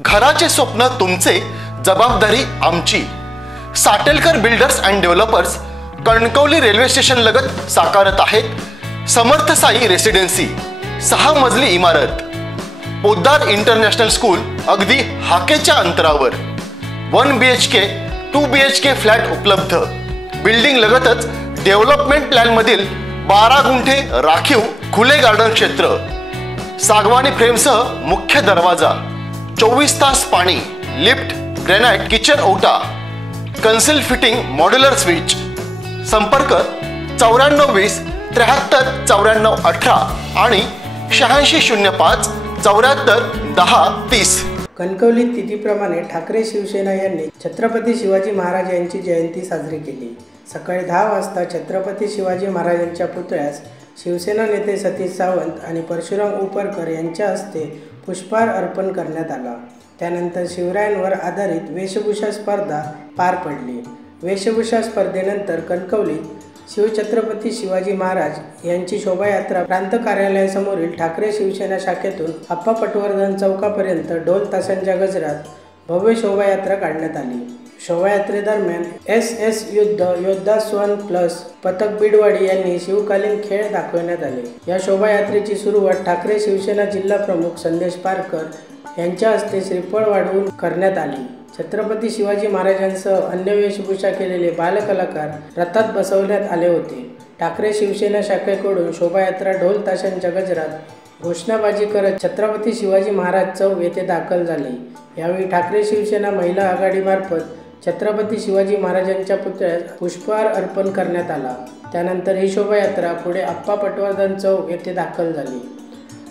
घराचे स्वप्न तुमचे, जबाबदारी आमची। Satelkar builders and developers Kankavli railway station लगत साकारत आहेत समर्थ साई रेसिडेन्सी, 6 मजली इमारत, पोद्दार इंटरनॅशनल स्कूल अगदी हाकेच्या अंतरावर। 1 BHK 2 BHK फ्लॅट उपलब्ध। बिल्डिंग लगतच डेव्हलपमेंट प्लॅन मधील 12 गुंठे राखीव खुले गार्डन क्षेत्र, सागवानी फ्रेमसह मुख्य दरवाजा, 24 तास पाणी, लिफ्ट, ग्रेनाइट किचन ओटा, कन्सिल फिटिंग मॉड्युलर स्विच। संपर्क 9420 73 94 18 आणि 8605 74 10 30। कणकवलीत तिथीप्रमाणे ठाकरे शिवसेना यांनी छत्रपती शिवाजी महाराज यांची जयंती साजरी केली। सकाळी 10 वाजता छत्रपती शिवाजी महाराजांच्या पुतळ्यास शिवसेना नेते सतीश सावंत आणि परशुराम उपरकर यांच्या हस्ते पुष्पहार अर्पण करण्यात आला। त्यानंतर शिवरायांवर आधारित वेशभूषा स्पर्धा पार पडली। वेशभूषा स्पर्धेनंतर कणकवलीत शिवछत्रपती शिवाजी महाराज यांची शोभायात्रा प्रांत कार्यालयासमोरील ठाकरे शिवसेना शाखेतून आप्पा पटवर्धन चौकापर्यंत ढोल ताशांच्या गजरात भव्य शोभायात्रा काढण्यात आली। शोभायात्रेदरम्यान SS युद्ध योद्धा SWAN प्लस पथक बिडवाडी यांनी शिवकालीन खेळ दाखवण्यात आले। या शोभायात्रेची सुरुवात ठाकरे शिवसेना जिल्हा प्रमुख संदेश पारकर यांच्या हस्ते श्रीफळ वाढवून करण्यात आली। छत्रपती शिवाजी महाराजांसह अन्य वेशभूषा केलेले बालकलाकार रथात बसवण्यात आले होते। ठाकरे शिवसेना शाखेकडून शोभायात्रा ढोल ताशांच्या गजरात घोषणाबाजी करत छत्रपती शिवाजी महाराज चौक येथे दाखल झाली। यावेळी ठाकरे शिवसेना महिला आघाडीमार्फत छत्रपती शिवाजी महाराजांच्या पुतळ्यास पुष्पहार अर्पण करण्यात आला। त्यानंतर ही शोभायात्रा पुढे आप्पा पटवर्धन चौक येथे दाखल झाली।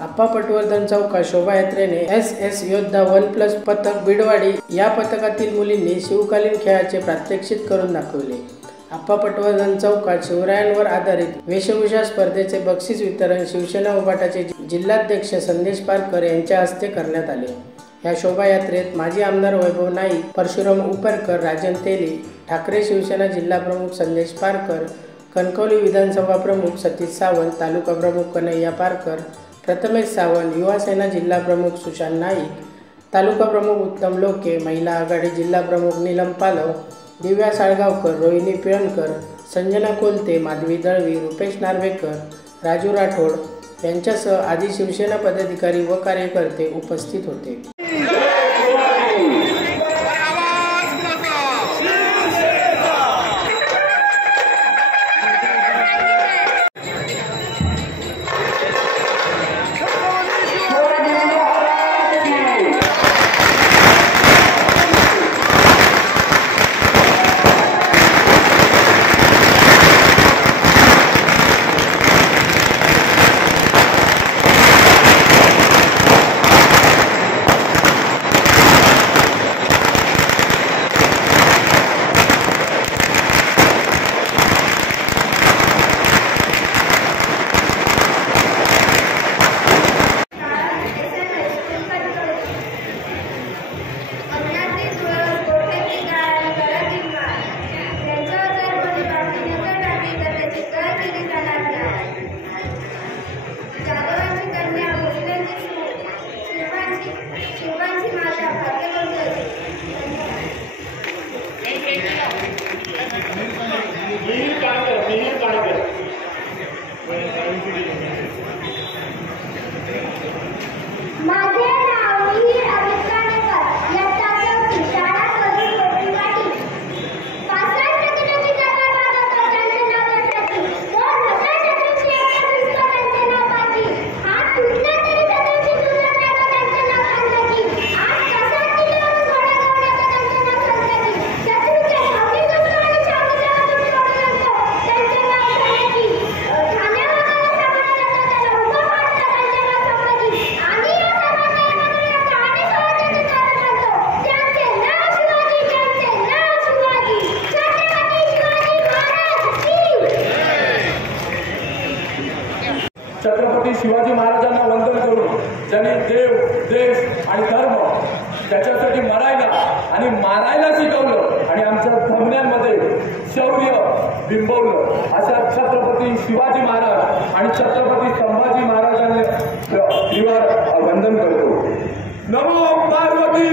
आप्पा पटवर्धन चौकात शोभायात्रेने SS योद्धा 1 प्लस पथक बिडवाडी या पथकातील मुलींनी शिवकालीन खेळाचे प्रात्यक्षिक करून दाखवले। आप्पा पटवर्धन चौकात शिवरायांवर आधारित वेशभूषा स्पर्धेचे बक्षीस वितरण शिवसेना उभाटाचे जिल्हाध्यक्ष संदेश पारकर यांच्या हस्ते करण्यात आले। या शोभायात्रेत माजी आमदार वैभव नाईक, परशुराम उपरकर, राजन तेली, ठाकरे शिवसेना जिल्हा प्रमुख संदेश पारकर, कणकवली विधानसभा प्रमुख सतीश सावंत, तालुका प्रमुख कन्हैया पारकर, प्रथमेश सावंत, युवा सेना जिल्हा प्रमुख सुशांत नाईक, तालुका प्रमुख उत्तम लोके, महिला आघाडी जिल्हा प्रमुख नीलम पालव, दिव्या साळगावकर, रोहिणी पिळणकर, संजना कोलते, माधवी दळवी, रुपेश नार्वेकर, राजू राठोड यांच्यासह आदी शिवसेना पदाधिकारी व कार्यकर्ते उपस्थित होते। छत्रपती शिवाजी महाराजांना वंदन करून ज्यांनी देव, देश आणि धर्म त्याच्यासाठी मरायला आणि मारायला शिकवलं आणि आमच्या धमन्यांमध्ये शौर्य बिंबवलं अशा छत्रपती शिवाजी महाराज आणि छत्रपती संभाजी महाराजांना वंदन करतो। नमो पार्वती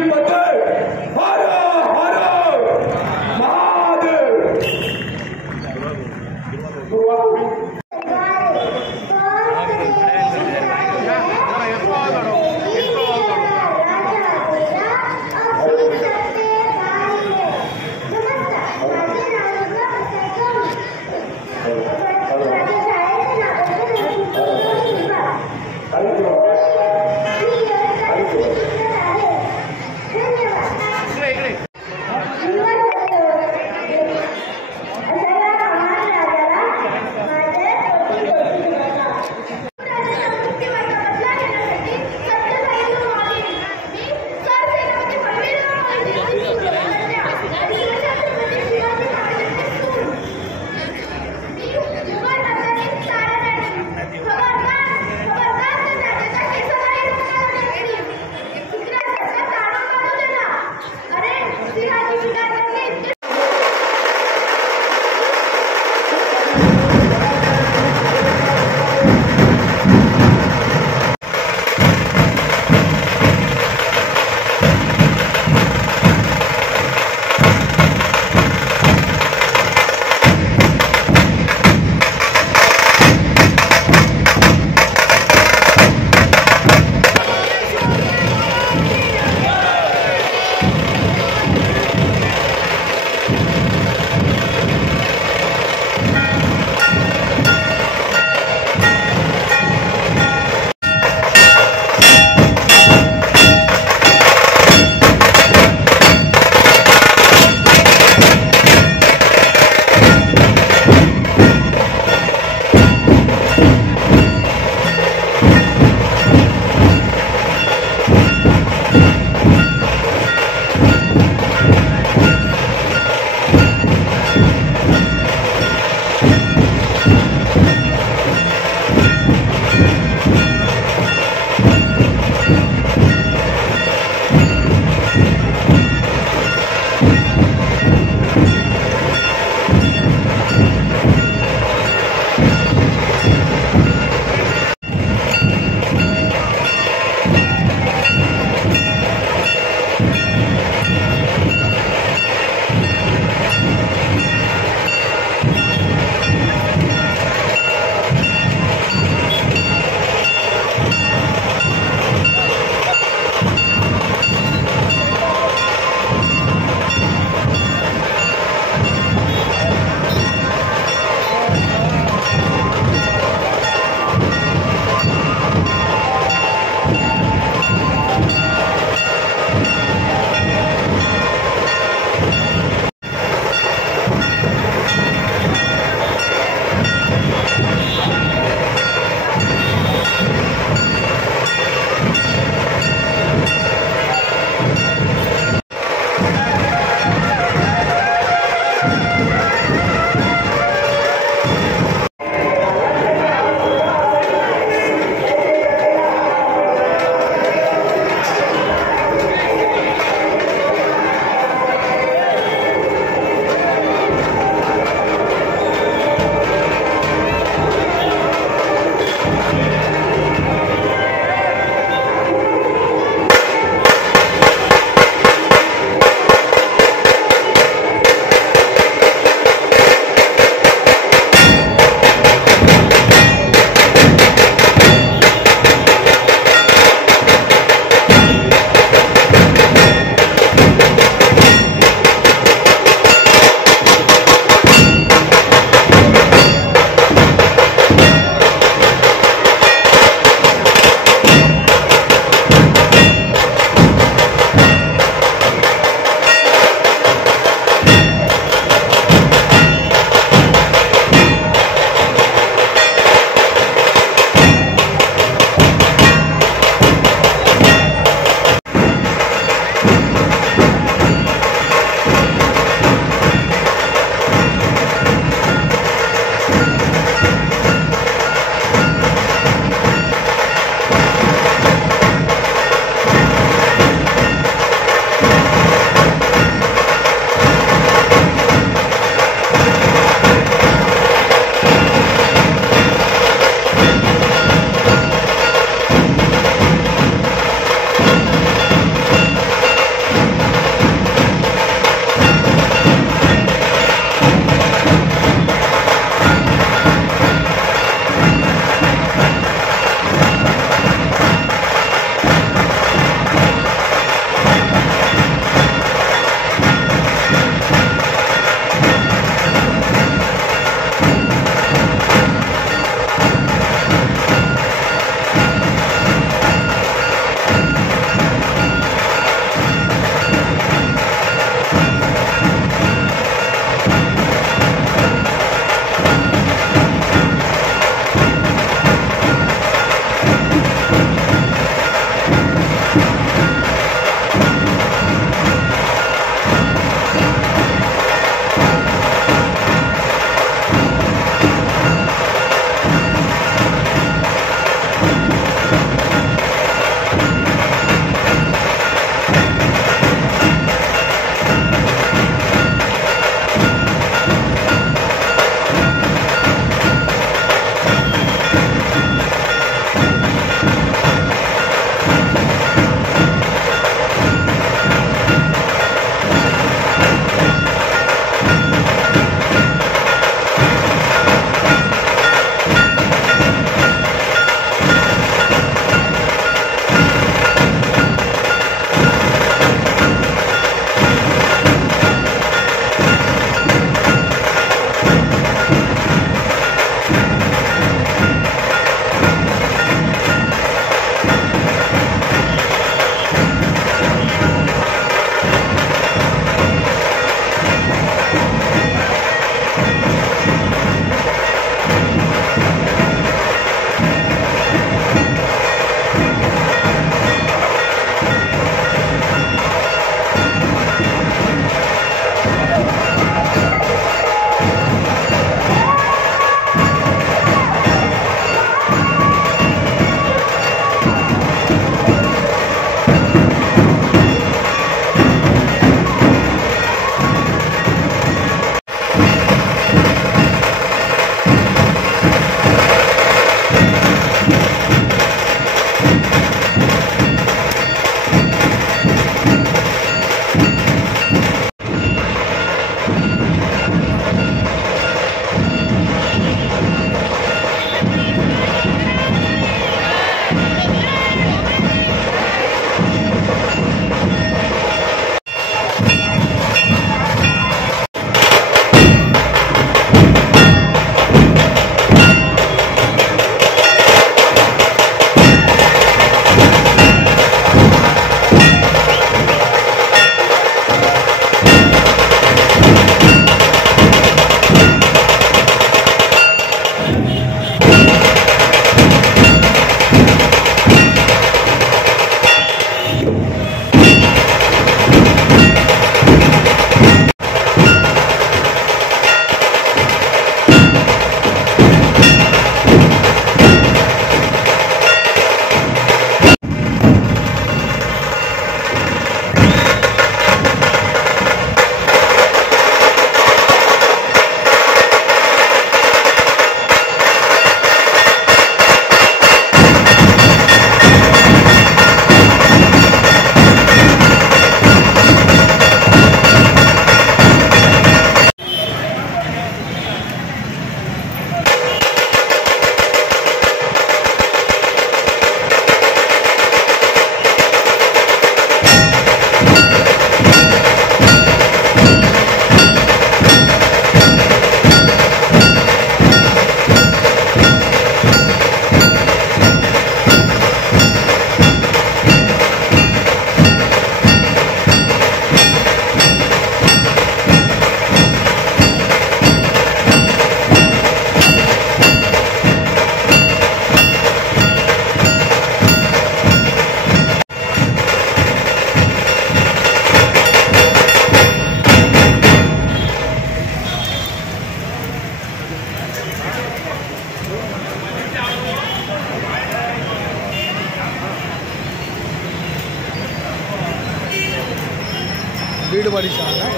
बीडवाडी शाळा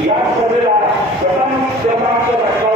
या स्पर्धेला प्रथम क्रमांक